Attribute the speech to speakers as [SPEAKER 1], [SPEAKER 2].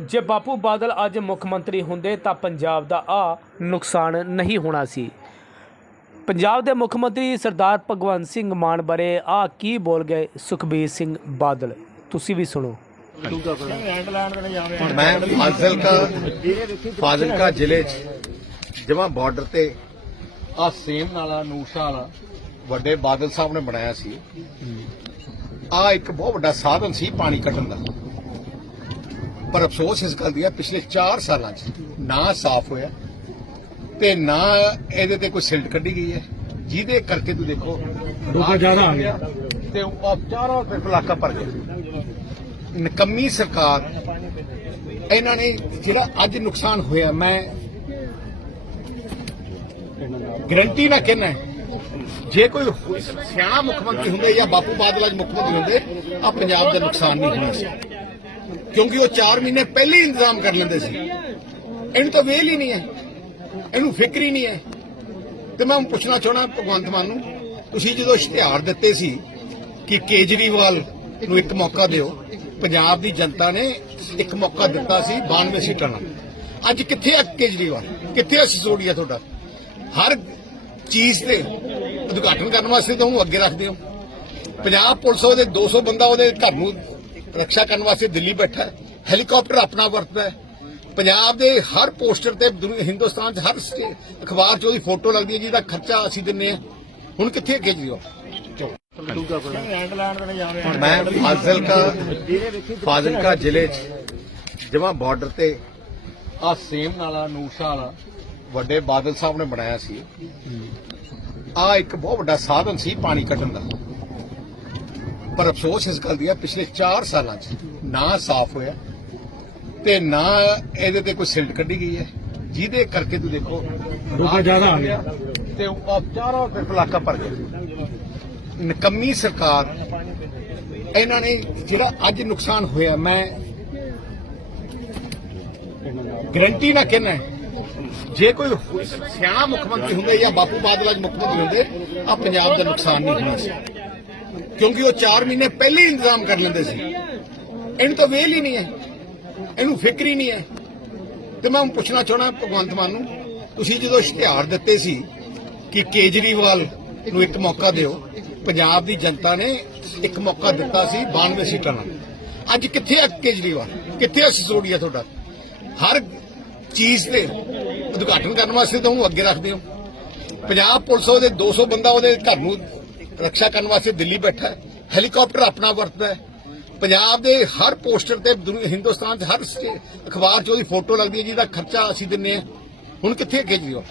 [SPEAKER 1] ਜੇ ਬਾਪੂ ਬਾਦਲ ਅੱਜ ਮੁੱਖ ਮੰਤਰੀ ਹੁੰਦੇ ਤਾਂ ਪੰਜਾਬ ਦਾ ਆ ਨੁਕਸਾਨ ਨਹੀਂ ਹੋਣਾ ਸੀ। ਪੰਜਾਬ ਦੇ ਮੁੱਖ ਮੰਤਰੀ ਸਰਦਾਰ ਭਗਵੰਤ ਸਿੰਘ ਮਾਨ ਬਾਰੇ ਆ ਕੀ ਬੋਲ ਗਏ ਸੁਖਬੀਰ ਸਿੰਘ ਬਾਦਲ? ਤੁਸੀਂ ਵੀ ਸੁਣੋ।
[SPEAKER 2] ਮੈਂ ਫਾਜ਼ਿਲਕਾ ਫਾਜ਼ਿਲਕਾ ਜ਼ਿਲ੍ਹੇ 'ਚ ਜਮਾ ਬਾਰਡਰ ਤੇ ਆ ਸੇਮ ਨਾਲਾ ਨੂਸਾ ਵਾਲਾ, ਵੱਡੇ ਬਾਦਲ ਸਾਹਿਬ ਨੇ ਬਣਾਇਆ ਸੀ। ਆ ਇੱਕ ਬਹੁਤ ਵੱਡਾ ਸਾਧਨ ਸੀ ਪਾਣੀ ਕੱਢਣ ਦਾ। ਪਰ ਅਫਸੋਸ ਇਸ ਗੱਲ ਦੀ ਹੈ ਪਿਛਲੇ 4 ਸਾਲਾਂ 'ਚ ਨਾ ਸਾਫ਼ ਹੋਇਆ ਤੇ ਨਾ ਇਹਦੇ ਤੇ ਕੋਈ ਸਿਲਟ ਕੱਢੀ ਗਈ ਹੈ। ਜਿਹਦੇ ਕਰਕੇ ਤੂੰ ਦੇਖੋ
[SPEAKER 3] ਡੋਬਾ ਜ਼ਿਆਦਾ ਆ ਗਿਆ।
[SPEAKER 2] ਤੇ ਉਹ ਚਾਰੋਂ ਤਰਫ ਇਲਾਕਾ ਭਰ ਗਿਆ ਨਕੰਮੀ ਸਰਕਾਰ ਇਹਨਾਂ ਨੇ ਜਿਹੜਾ ਅੱਜ ਨੁਕਸਾਨ ਹੋਇਆ ਮੈਂ ਗਰੰਟੀ ਨਾ ਕਹਿਣਾ ਜੇ ਕੋਈ ਸਿਆਣਾ ਮੁੱਖ ਮੰਤਰੀ ਹੁੰਦੇ ਜਾਂ ਬਾਪੂ ਬਾਦਲ ਅੱਜ ਮੁੱਖ ਮੰਤਰੀ ਹੁੰਦੇ ਆ ਪੰਜਾਬ ਦਾ ਨੁਕਸਾਨ ਨਹੀਂ ਹੋਣਾ ਸੀ। ਕਿਉਂਕਿ ਉਹ 4 ਮਹੀਨੇ ਪਹਿਲੇ ਹੀ ਇੰਤਜ਼ਾਮ ਕਰ ਲੈਂਦੇ ਸੀ। ਇਹਨੂੰ ਤਾਂ ਵੇਲ ਹੀ ਨਹੀਂ ਹੈ। ਇਹਨੂੰ ਫਿਕਰ ਹੀ ਨਹੀਂ ਹੈ। ਤੇ ਮੈਂ ਹੁਣ ਪੁੱਛਣਾ ਚਾਹਣਾ ਭਗਵੰਤ ਮਾਨ ਨੂੰ, ਤੁਸੀਂ ਜਦੋਂ ਇਸ਼ਤਿਹਾਰ ਦਿੱਤੇ ਸੀ ਕਿ ਕੇਜਰੀਵਾਲ ਨੂੰ ਇੱਕ ਮੌਕਾ ਦਿਓ, ਪੰਜਾਬ ਦੀ ਜਨਤਾ ਨੇ ਇੱਕ ਮੌਕਾ ਦਿੱਤਾ ਸੀ 92 ਸੀਟਾਂ ਨਾਲ। ਅੱਜ ਕਿੱਥੇ ਆ ਕੇਜਰੀਵਾਲ? ਕਿੱਥੇ ਆ ਸਿਸੋੜੀਆ ਤੁਹਾਡਾ? ਹਰ ਚੀਜ਼ ਤੇ ਉਦਘਾਟਨ ਕਰਨ ਵਾਸਤੇ ਤੁਹਾਨੂੰ ਅੱਗੇ ਰੱਖਦੇ ਹੋ। ਪੰਜਾਬ ਪੁਲਿਸ ਉਹਦੇ 200 ਬੰਦਾ ਉਹਦੇ ਘਰ ਨੂੰ ਰੱਖਿਆ ਕਰਨ ਵਾਸਤੇ ਦਿੱਲੀ ਬੈਠਾ ਹੈ। ਹੈਲੀਕਾਪਟਰ ਆਪਣਾ ਵਰਤਦਾ ਹੈ। ਪੰਜਾਬ ਦੇ ਹਰ ਪੋਸਟਰ ਤੇ ਦੁਨੀਆ- ਹਿੰਦੁਸਤਾਨ 'ਚ ਹਰ ਅਖਬਾਰ 'ਚ ਉਹਦੀ ਫੋਟੋ ਲੱਗਦੀ ਹੈ ਜਿਹਦਾ ਖਰਚਾ ਅਸੀਂ ਦਿੰਨੇ ਆ ਹੁਣ ਕਿੱਥੇ ਹੈ ਕੇਜਰੀਵਾਲ ਮੈਂ ਫਾਜ਼ਿਲਕਾ ਫਾਜ਼ਿਲਕਾ ਜ਼ਿਲ੍ਹੇ 'ਚ ਜਮਾ ਬਾਰਡਰ ਤੇ ਆ ਸੇਮ ਨਾਲਾ ਨੂਸਾ ਵਾਲਾ, ਵੱਡੇ ਬਾਦਲ ਸਾਹਿਬ ਨੇ ਬਣਾਇਆ ਸੀ। ਆ ਇੱਕ ਬਹੁਤ ਵੱਡਾ ਸਾਧਨ ਸੀ ਪਾਣੀ ਕੱਢਣ ਦਾ। ਪਰ ਅਫਸੋਸ ਇਸ ਗੱਲ ਦੀ ਹੈ ਪਿਛਲੇ 4 ਸਾਲਾਂ 'ਚ ਨਾ ਸਾਫ਼ ਹੋਇਆ ਤੇ ਨਾ ਇਹਦੇ ਤੇ ਕੋਈ ਸਿਲਟ ਕੱਢੀ ਗਈ ਹੈ। ਜਿਹਦੇ ਕਰਕੇ ਤੂੰ ਦੇਖੋ
[SPEAKER 3] ਡੋਬਾ ਜ਼ਿਆਦਾ ਆ ਗਿਆ।
[SPEAKER 2] ਤੇ ਉਹ ਚਾਰੋਂ ਤਰਫ ਇਲਾਕਾ ਭਰ ਗਿਆ ਨਕੰਮੀ ਸਰਕਾਰ ਇਹਨਾਂ ਨੇ ਜਿਹੜਾ ਅੱਜ ਨੁਕਸਾਨ ਹੋਇਆ ਮੈਂ ਗਰੰਟੀ ਨਾ ਕਹਿਣਾ ਜੇ ਕੋਈ ਸਿਆਣਾ ਮੁੱਖ ਮੰਤਰੀ ਹੁੰਦੇ ਜਾਂ ਬਾਪੂ ਬਾਦਲ ਅੱਜ ਮੁੱਖ ਮੰਤਰੀ ਹੁੰਦੇ ਆ ਪੰਜਾਬ ਦਾ ਨੁਕਸਾਨ ਨਹੀਂ ਹੋਣਾ ਸੀ। ਕਿਉਂਕਿ ਉਹ 4 ਮਹੀਨੇ ਪਹਿਲੇ ਹੀ ਇੰਤਜ਼ਾਮ ਕਰ ਲੈਂਦੇ ਸੀ। ਇਹਨੂੰ ਤਾਂ ਵੇਲ ਹੀ ਨਹੀਂ ਹੈ। ਇਹਨੂੰ ਫਿਕਰ ਹੀ ਨਹੀਂ ਹੈ। ਤੇ ਮੈਂ ਹੁਣ ਪੁੱਛਣਾ ਚਾਹਣਾ ਭਗਵੰਤ ਮਾਨ ਨੂੰ, ਤੁਸੀਂ ਜਦੋਂ ਇਸ਼ਤਿਹਾਰ ਦਿੱਤੇ ਸੀ ਕਿ ਕੇਜਰੀਵਾਲ ਨੂੰ ਇੱਕ ਮੌਕਾ ਦਿਓ, ਪੰਜਾਬ ਦੀ ਜਨਤਾ ਨੇ ਇੱਕ ਮੌਕਾ ਦਿੱਤਾ ਸੀ 92 ਸੀਟਾਂ ਨਾਲ। ਅੱਜ ਕਿੱਥੇ ਆ ਕੇਜਰੀਵਾਲ? ਕਿੱਥੇ ਆ ਸਿਸੋੜੀਆ ਤੁਹਾਡਾ? ਹਰ ਚੀਜ਼ ਤੇ ਉਦਘਾਟਨ ਕਰਨ ਵਾਸਤੇ ਤੁਹਾਨੂੰ ਅੱਗੇ ਰੱਖਦੇ ਹੋ। ਪੰਜਾਬ ਪੁਲਿਸ ਉਹਦੇ 200 ਬੰਦਾ ਉਹਦੇ ਘਰ ਨੂੰ ਰੱਖਿਆ ਕਰਨ ਵਾਸਤੇ ਦਿੱਲੀ ਬੈਠਾ ਹੈ। ਹੈਲੀਕਾਪਟਰ ਆਪਣਾ ਵਰਤਦਾ ਹੈ। ਪੰਜਾਬ ਦੇ ਹਰ ਪੋਸਟਰ ਤੇ ਹਿੰਦੁਸਤਾਨ 'ਚ ਹਰ ਅਖਬਾਰ 'ਚ ਉਹਦੀ ਫੋਟੋ ਲੱਗਦੀ ਹੈ ਜਿਹਦਾ ਖਰਚਾ ਅਸੀਂ ਦਿੰਨੇ ਆ ਹੁਣ ਕਿੱਥੇ ਹੈ ਕੇਜਰੀਵਾਲ?